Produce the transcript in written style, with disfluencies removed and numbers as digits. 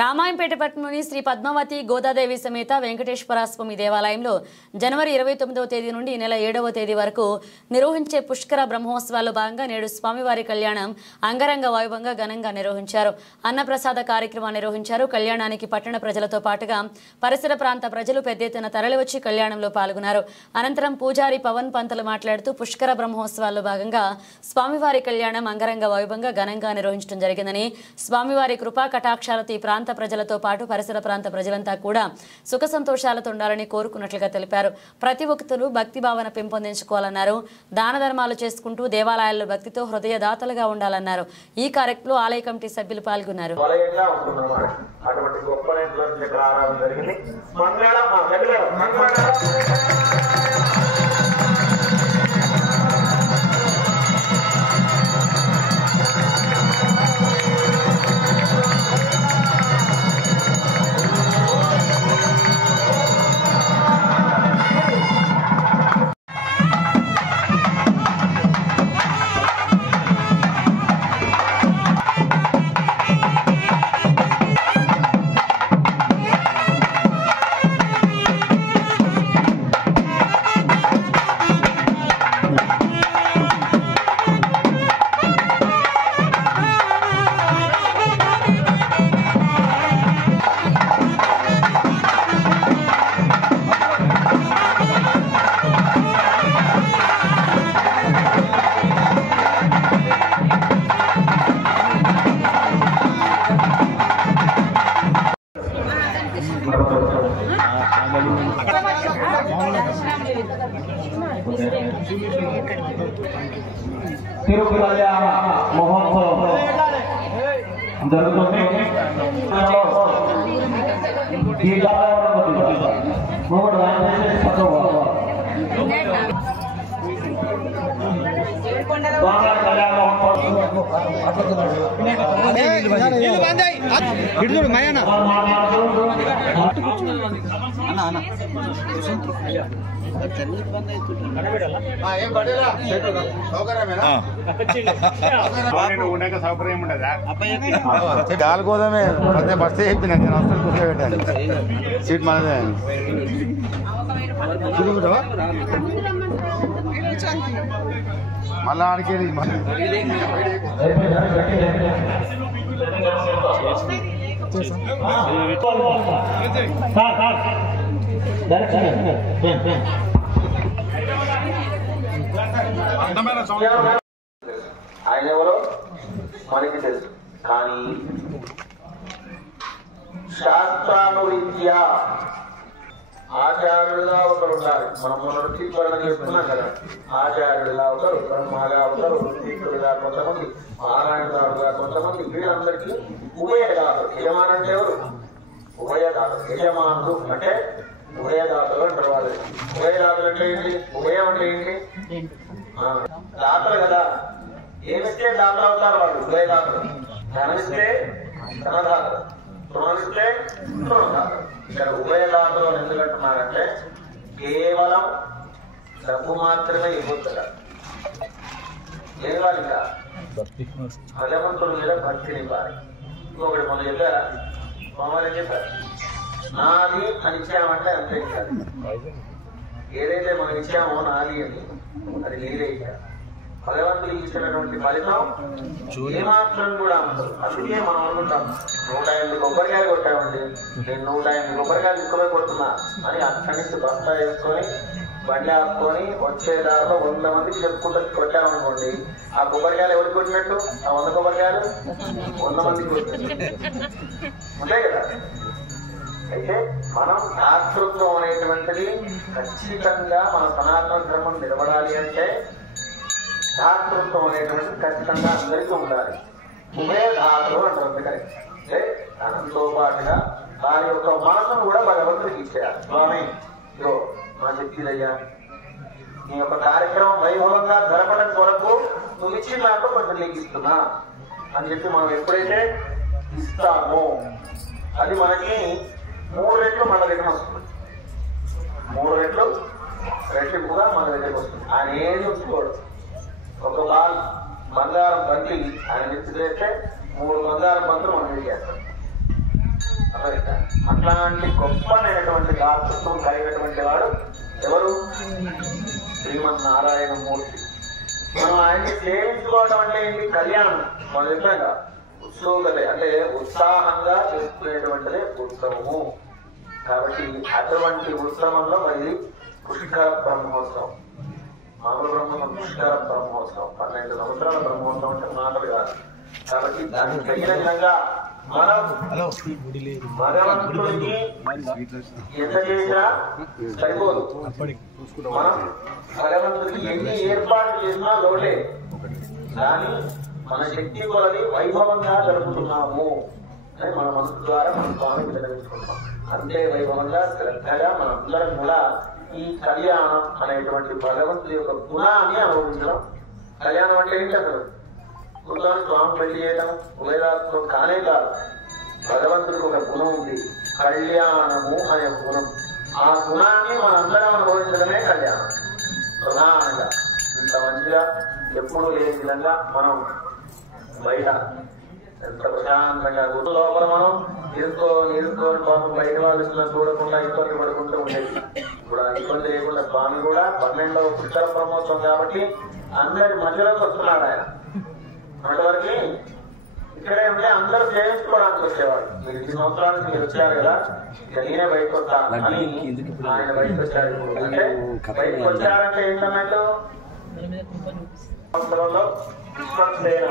రామాయంపేట పట్టణంలోని శ్రీ పద్మావతి గోదాదేవి సమేత వెంకటేశ్వర స్వామి దేవాలయంలో జనవరి 29వ తేదీ నుండి నెల 7వ తేదీ వరకు నిర్వహించే పుష్కర బ్రహ్మోత్సవాల్లో భాగంగా నేడు స్వామివారి కళ్యాణం అంగరంగ వైభవంగా ఘనంగా నిర్వహించారు. అన్నప్రసాద కార్యక్రమాన్ని నిర్వహించారు. కళ్యాణానికి పట్టణ ప్రజలతో పాటుగా పరిసర ప్రాంత ప్రజలు పెద్ద ఎత్తున తరలివచ్చి కళ్యాణంలో పాల్గొన్నారు. అనంతరం పూజారి పవన్ పంతులు మాట్లాడుతూ పుష్కర బ్రహ్మోత్సవాల్లో భాగంగా స్వామివారి కళ్యాణం అంగరంగ వైభవంగా ఘనంగా నిర్వహించడం జరిగిందని, స్వామివారి కృపా కటాక్షాలతో ఈ ప్రాంత ప్రజలతో పాటు పరిసర ప్రాంత ప్రజలంతా కూడా సుఖ సంతోషాలతో ఉండాలని కోరుకున్నట్లుగా తెలిపారు. ప్రతి ఒక్కరూ భక్తి భావన పెంపొందించుకోవాలన్నారు. దాన ధర్మాలు చేసుకుంటూ దేవాలయాల్లో భక్తితో హృదయదాతలుగా ఉండాలన్నారు. ఈ కార్యక్రమంలో ఆలయ కమిటీ సభ్యులు పాల్గొన్నారు. తిరుపతి కళ్యాణ మహోత్సవం జరుగుతుంది. గాలిగోదమే అదే బస్సు చెప్పిన నేను అసలు కూర్చోబెట్టాను సీట్ మనదే మళ్ళా ఆడికి ఆయన ఎవరో మనకి తెలుసు, కానీ శాస్త్రానురీత్యా ఆచార్యుడుగా ఒకరు ఉండాలి. మనం మొన్న ఋత్వికరణ చేసుకున్నాం కదా, ఆచార్యుడుగా ఒకరు, బ్రహ్మగా ఒకరు, ఋత్వికుడుగా కొంతమంది, నారాయణరావుగా కొంతమంది. వీళ్ళందరికీ ఉభయదాతలు. యజమానంటే ఎవరు? ఉభయదాతలు. యజమానుడు అంటే ఉభయదాతలు అంటారు వాళ్ళు. ఉభయదాతలు అంటే ఏంటి? ఉభయం అంటే ఏంటి? దాతలు కదా, ఏమిస్తే దాతలు అవుతారు వాళ్ళు. ఉభయదాతలు. ధనమిస్తే ధనదాతలు, రుణమిస్తే రుణదాతలు. ఇక్కడ ఉభయదాతలు ఎందుకంటున్నారంటే కేవలం డబ్బు మాత్రమే ఇవ్వద్దు. ఏం వాళ్ళు ఇంకా భగవంతుడి మీద భక్తిని ఇవ్వాలి. ఇంకొకటి మనం చెప్పారా? మమ్మల్ని చెప్పారు, నాది అని ఇచ్చామంటే అంతే. ఇచ్చారు ఏదైతే మనం ఇచ్చామో నాది అని, అది నీదే ఇచ్చారు. భగవంతుడికి ఇచ్చినటువంటి ఫలితం ఏమాత్రం కూడా ఉండదు. అందుకే మనం అనుకుంటాం 108 కొబ్బరికాయలు కొట్టామండి, నేను 108 కొబ్బరికాయలు తీసుకుపోయి కొడుతున్నా అని అక్కడి నుంచి బస్తా వేసుకొని బండి ఆపుకొని వచ్చే దారిలో 100 మందికి చెప్పుకుంటూ కొట్టామనుకోండి, ఆ కొబ్బరికాయలు ఎవరికి కొట్టినట్టు? ఆ 100 కొబ్బరికాయలు 100 మందికి కొట్టినట్టు అంతే కదా. అయితే మనం దాతృత్వం అనేటువంటిది ఖచ్చితంగా మన సనాతన ధర్మం నిలబడాలి అంటే దాతృత్వం అనేటువంటిది ఖచ్చితంగా అందరికీ ఉండాలి. ఉభయదాతలు అంటారు. అంటే దానితో పాటుగా వారి యొక్క మనసును కూడా భగవంతుడికి ఇచ్చేయాలి. స్వామి ఇదో మా చెప్తిదయ్యా, నీ యొక్క కార్యక్రమం వైభవంగా జరపడం కొరకు నువ్వు ఇచ్చిన దాంట్లో కొంచెం నీకు ఇస్తున్నా అని చెప్పి మనం ఎప్పుడైతే ఇస్తామో అది మనకి 3 రెట్లు మన దగ్గర వస్తుంది. 3 రెట్లు రెట్టింపుగా మన దగ్గరకు వస్తుంది. ఆయన ఏం చూసుకోడు. ఒక బాల్ బంగారం బంతి ఆయన ఎత్తి చేస్తే 3 బంగారం బంతులు మనం చేస్తాం. అట్లాంటి గొప్పనైనటువంటి దాతృత్వం కలిగినటువంటి వాడు ఎవరు? శ్రీమన్నారాయణమూర్తి. మనం ఆయన్ని సేవించుకోవడం అంటే ఏంటి? కళ్యాణం. మనం చెప్పాక ఉత్సవత అంటే ఉత్సాహంగా చేసుకునేటువంటిదే ఉత్సవము. కాబట్టి అటువంటి ఉత్సవంలో మరి పుష్కర బ్రహ్మోత్సవం, మామూలు బ్రహ్మోత్సవం, పుష్కర బ్రహ్మోత్సవం 12 సంవత్సరాల బ్రహ్మోత్సవం అంటే మాటలు కాదు. కాబట్టి దానికి తగిన విధంగా మనం భగవంతుడికి ఎంత చేసినా సరిపోదు. మనం భగవంతుడికి ఎన్ని ఏర్పాట్లు చేసినా లోటే. కానీ మన శక్తి కొలది వైభవంగా జరుపుతున్నాము అని మన మనసు ద్వారా మన స్వామికి విన్నవించుకుంటాం. అంతే వైభవంగా శ్రద్ధగా మనందరం కూడా ఈ కళ్యాణం అనేటువంటి భగవంతుడి యొక్క గుణాన్ని అనుభవించడం. కళ్యాణం అంటే ఏంటి? అసలు గురుగారు స్వామి పెళ్లి చేయడం ఉభయదాత్వం కానే కాదు. భగవంతుడికి ఒక గుణం ఉంది, కళ్యాణము అనే గుణం. ఆ గుణాన్ని మనందరం అనుభవించడమే కళ్యాణం ప్రధానంగా. ఇంత మంచిగా ఎప్పుడు లేని విధంగా మనం బయట ఎంత ప్రశాంతంగా గుర్తు లోపల మనం నిరుకొని పాపం బయట వాళ్ళు చూడకుండా ఇబ్బంది పడుకుంటూ ఉండేది. ఇప్పుడు ఆ ఇబ్బంది లేకుండా స్వామి కూడా 12వ పుష్కర బ్రహ్మోత్సవం కాబట్టి అందరి మధ్యలోకి వస్తున్నాడు ఆయన. అటువరకు ఇక్కడే ఉంటే అందరూ సేవించుకోవడానికి వచ్చేవాడు. మీరు 2 సంవత్సరాలకు మీరు వచ్చారు కదా, నేనే బయటకు వస్తా అని ఆయన బయటకు వచ్చాడు. అంటే బయటకు వచ్చారంటే ఏంటన్నట్టు సంవత్సరంలో విశ్వసేన